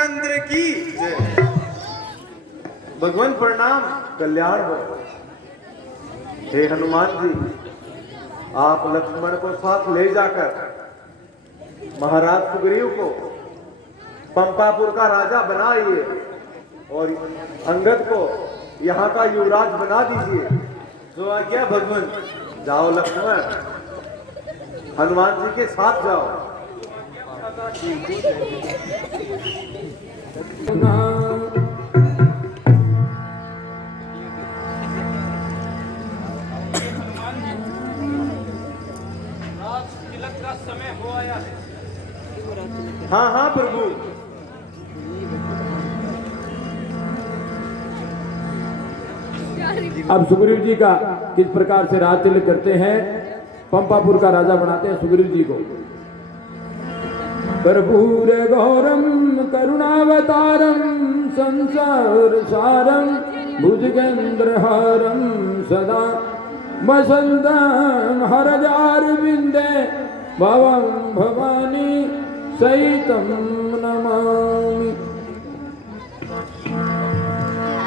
रामचंद्र की जय। भगवान प्रणाम, कल्याण हो। हे हनुमान जी, आप लक्ष्मण को साथ ले जाकर महाराज सुग्रीव को पंपापुर का राजा बनाइए और अंगद को यहाँ का युवराज बना दीजिए। जो आज्ञा भगवान। जाओ लक्ष्मण, हनुमान जी के साथ जाओ। का समय हो आया है। हाँ हाँ प्रभु। अब सुग्रीव जी का किस प्रकार से राज तिलक करते हैं, पंपापुर का राजा बनाते हैं सुग्रीव जी को। कर्पूर गौरम करुणावतारम संसार सारम भुजगेंद्रहारम सदा वसंतम हरजारविंदे भवम भवानी सहितम नमामि।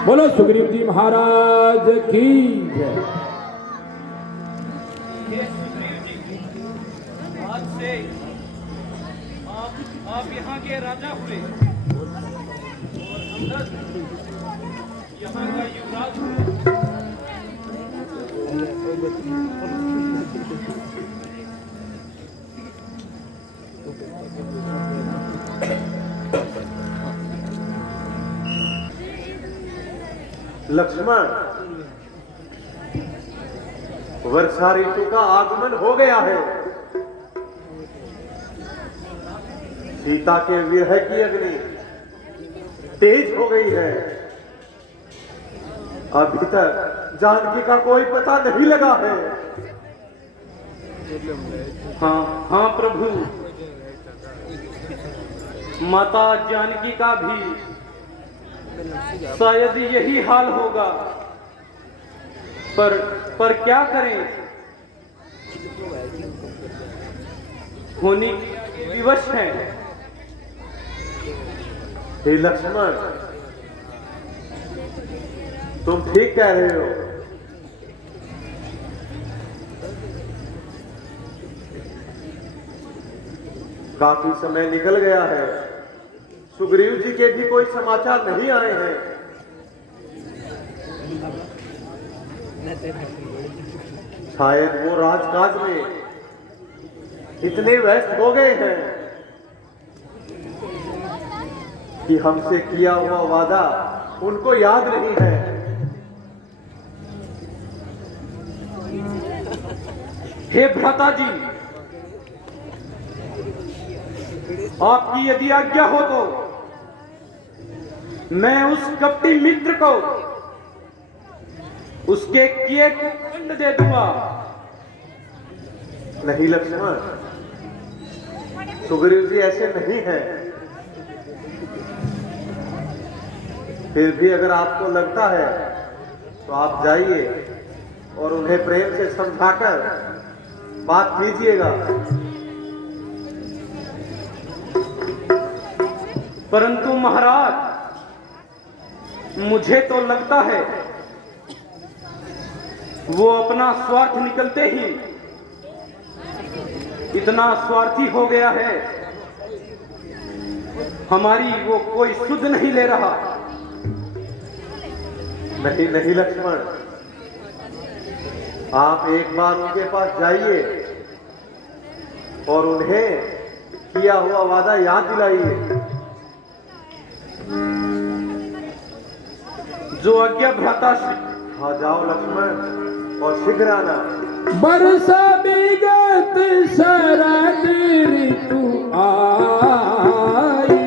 बोलो सुग्रीव जी महाराज की जय। आज से आप यहाँ के राजा हुए और अंगद यहाँ का युवराज हुए। लक्ष्मण, वर्षा ऋतु का आगमन हो गया है। सीता के विरह की अग्नि तेज हो गई है। अभी तक जानकी का कोई पता नहीं लगा है। हाँ हाँ प्रभु, माता जानकी का भी शायद यही हाल होगा, पर क्या करें, होनी विवश है। हे लक्ष्मण, तुम ठीक कह रहे हो। काफी समय निकल गया है, सुग्रीव जी के भी कोई समाचार नहीं आए हैं। शायद वो राजकाज में इतने व्यस्त हो गए हैं कि हमसे किया हुआ वादा उनको याद नहीं है। हे भ्राता जी, आपकी यदि आज्ञा हो तो मैं उस कपटी मित्र को उसके किए को दंड दे दूंगा। नहीं लक्ष्मण, सुग्रीव जी ऐसे नहीं हैं। फिर भी अगर आपको लगता है तो आप जाइए और उन्हें प्रेम से समझाकर बात कीजिएगा। परंतु महाराज, मुझे तो लगता है वो अपना स्वार्थ निकलते ही इतना स्वार्थी हो गया है, हमारी वो कोई सुध नहीं ले रहा। नहीं नहीं लक्ष्मण, आप एक बार उनके पास जाइए और उन्हें किया हुआ वादा याद दिलाइए। जो आज्ञा भ्राता श्री। हाँ जाओ लक्ष्मण और शीघ्र आना। बरसा विगत शरद ऋतु आई,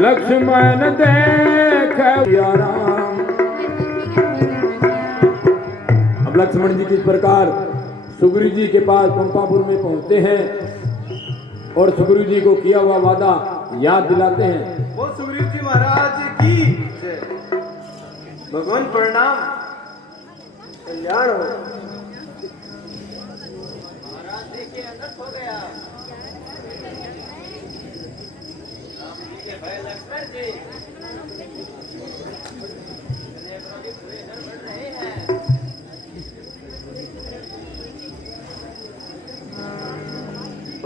लक्ष्मण देख राम। अब लक्ष्मण जी किस प्रकार सुग्रीव जी के पास पंपापुर में पहुंचते हैं और सुग्रीव जी को किया हुआ वादा याद दिलाते हैं। वो सुग्रीव जी महाराज की जय। भगवान प्रणाम, कल्याण हो। महाराज देखिए, अनर्थ हो गया। भाई लक्ष्मण जी पूरे इधर बढ़ रहे हैं।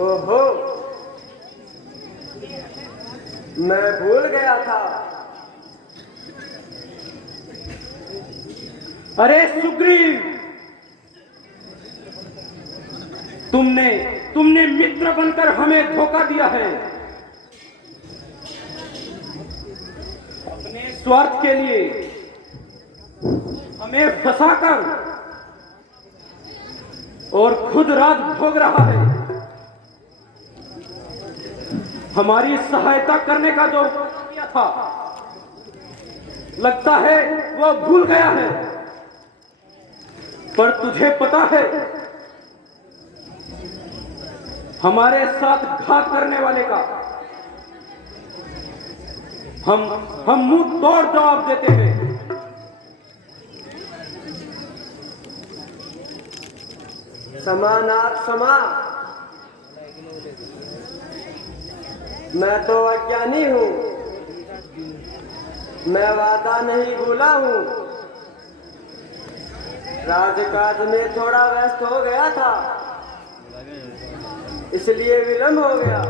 ओहो, मैं भूल गया था। अरे सुग्रीव, तुमने मित्र बनकर हमें धोखा दिया है। अपने स्वार्थ के लिए हमें फंसाकर और खुद रात भोग रहा है। हमारी सहायता करने का जो किया था, लगता है वो भूल गया है। पर तुझे पता है, हमारे साथ घात करने वाले का हम मुंह तोड़ जवाब देते हैं। समानात समा, मैं तो अज्ञानी हूँ, मैं वादा नहीं भूला हूँ। राजकाज में थोड़ा व्यस्त हो गया था, इसलिए विलंब हो गया।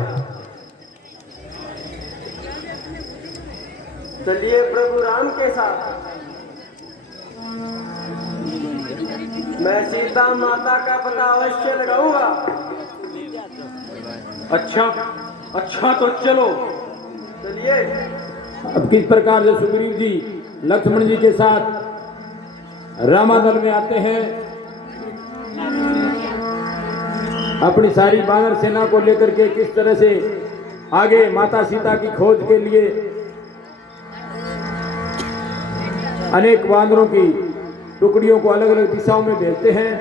चलिए प्रभु राम के साथ। मैं सीता माता का पता अवश्य लगाऊंगा। अच्छा तो चलो। चलिए। अब किस प्रकार से सुग्रीव जी लक्ष्मण जी के साथ रामादल में आते हैं, अपनी सारी वानर सेना को लेकर के किस तरह से आगे माता सीता की खोज के लिए अनेक वानरों की टुकड़ियों को अलग अलग दिशाओं में भेजते हैं।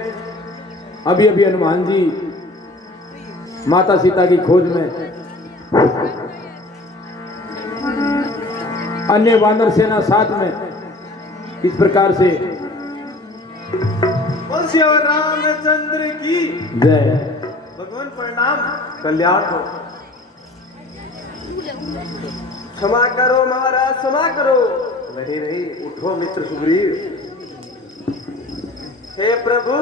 अभी अभी हनुमान जी माता सीता की खोज में अन्य वानर सेना साथ में इस प्रकार से श्री रामचंद्र की जय। भगवान प्रणाम, कल्याण हो। क्षमा करो महाराज, क्षमा करो। नहीं, उठो मित्र सुग्रीव। हे प्रभु,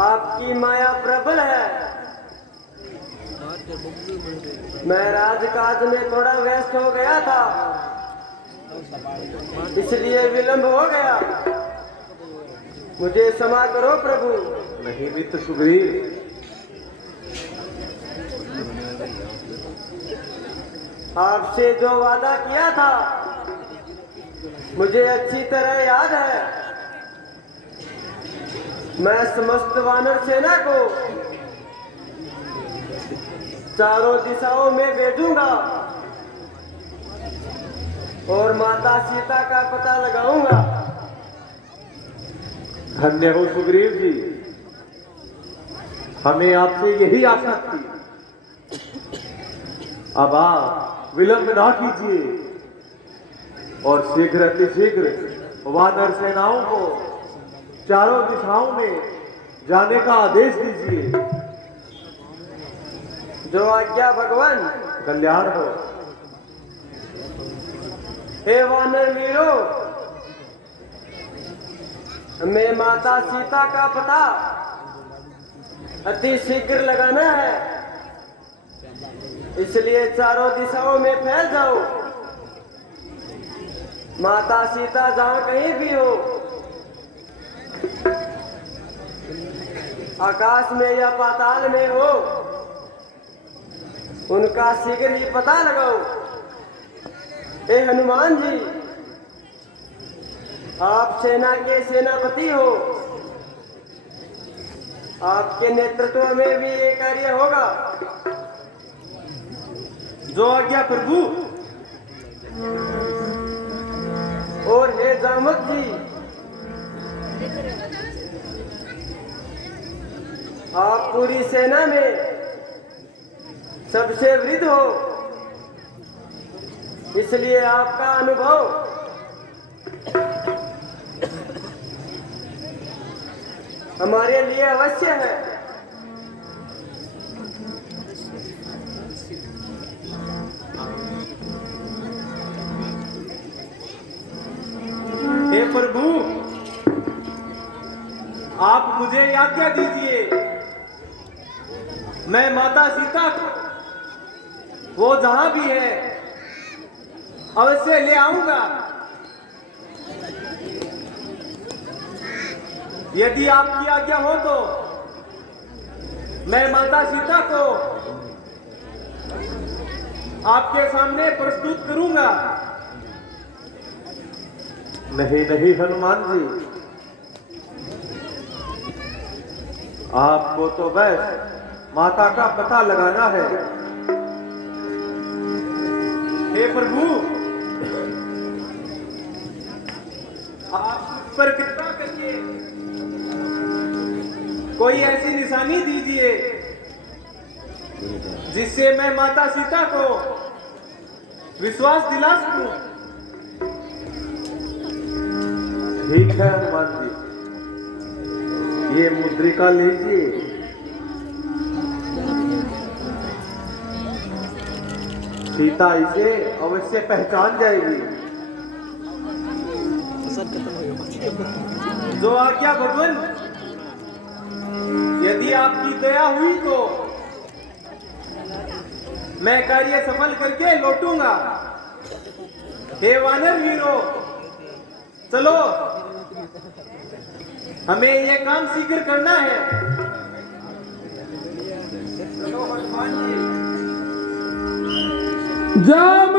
आपकी माया प्रबल है। मैं राजकाज में थोड़ा व्यस्त हो गया था, इसलिए विलंब हो गया। मुझे क्षमा करो प्रभु। नहीं मित्र सुग्रीव, आपसे जो वादा किया था मुझे अच्छी तरह याद है। मैं समस्त वानर सेना को चारों दिशाओं में भेजूंगा और माता सीता का पता लगाऊंगा। धन्य हो सुग्रीव जी, हमें आपसे यही आशा थी। अब आप विलंब ना कीजिए और शीघ्र अतिशीघ्र वानर सेनाओं को चारों दिशाओं में जाने का आदेश दीजिए। जो आज्ञा भगवान। कल्याण हो। हे वानर वीरों, हमें माता सीता का पता अति शीघ्र लगाना है, इसलिए चारों दिशाओं में फैल जाओ। माता सीता जहां कहीं भी हो, आकाश में या पाताल में हो, उनका शीघ्र ही पता लगाओ। हे हनुमान जी, आप सेना के सेनापति हो, आपके नेतृत्व में भी ये कार्य होगा। जो आज्ञा प्रभु। और हे जामवंत जी, आप पूरी सेना में सबसे वृद्ध हो, इसलिए आपका अनुभव हमारे लिए अवश्य है। मुझे आज्ञा दीजिए, मैं माता सीता को वो जहां भी है अवश्य ले आऊंगा। यदि आपकी आज्ञा हो तो मैं माता सीता को आपके सामने प्रस्तुत करूंगा। नहीं नहीं हनुमान जी, आपको तो बस माता का पता लगाना है। हे प्रभु, आप मुझ पर कृपा करके कोई ऐसी निशानी दीजिए जिससे मैं माता सीता को विश्वास दिला सकूं। ठीक है हनुमान जी, ये मुद्रिका लीजिए। सीता इसे अवश्य पहचान जाएगी। जो आज्ञा भगवान, यदि आपकी दया हुई तो मैं कार्य सफल करके लौटूंगा। हे वानर वीरों, चलो हमें ये काम शीघ्र करना है। चलो हनुमान जी। जाम